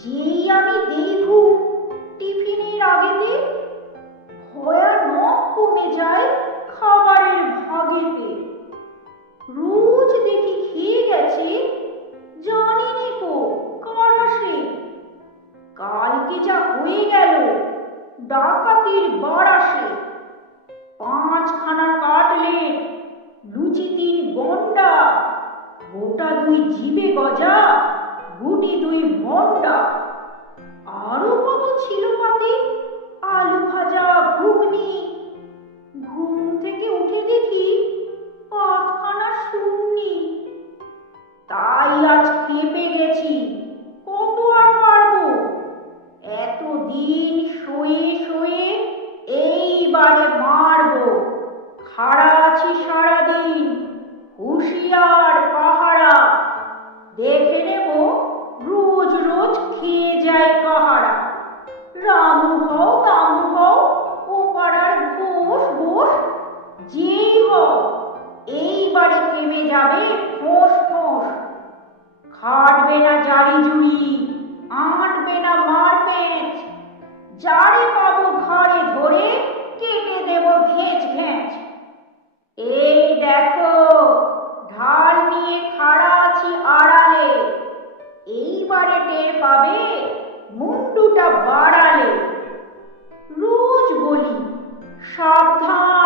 যেই আমি দেখব টিফিনের আগেতে ভয়ানক কমে যায় খাবারের ভাগেতে। রোজ দেখি খেয়ে গেছে, জানি নে কো কারা সে। কালকে যা হয়ে গেল ডাকাতির বাড়াসে। 5খানা কাটলেট, লুচি 3 গন্ডা, গোটা 2 জিভে গজা, গুটি 2 মন্ডা। আরো কত ছিল পাতে, আলু ভাজা, ঘুগনি। ঘুম থেকে উঠে দেখি 5খানা শূন্যি। তাই আজ খেপে গেছি, কত আর পারবো। এতদিন শোয়ে শোয়ে এইবারে মারবো। খাড়া আছি সারাদিন, হুঁশিয়ার পাহারা। দেখে নেব রোজ রোজ খেয়ে যায় কাহারা। রামু হও তামু হও, ও পাড়ার ঘোষ ঘোষ, যেই হও এইবারে থেমে যাবে ফোঁস ফোঁস। খাটবে না জারি জুড়ি, আঁটবে না মার পেঁচ। যারে পাবো ঘাড়ে ধরে কেটে দেব ঘেঁচ ঘেঁচ। এই দেখো ঢাল নিয়ে খাড়া আছি আড়ালে, এইবারে টের পাবে মুন্ডুটা বাড়ালে। রোজ বলি সাবধান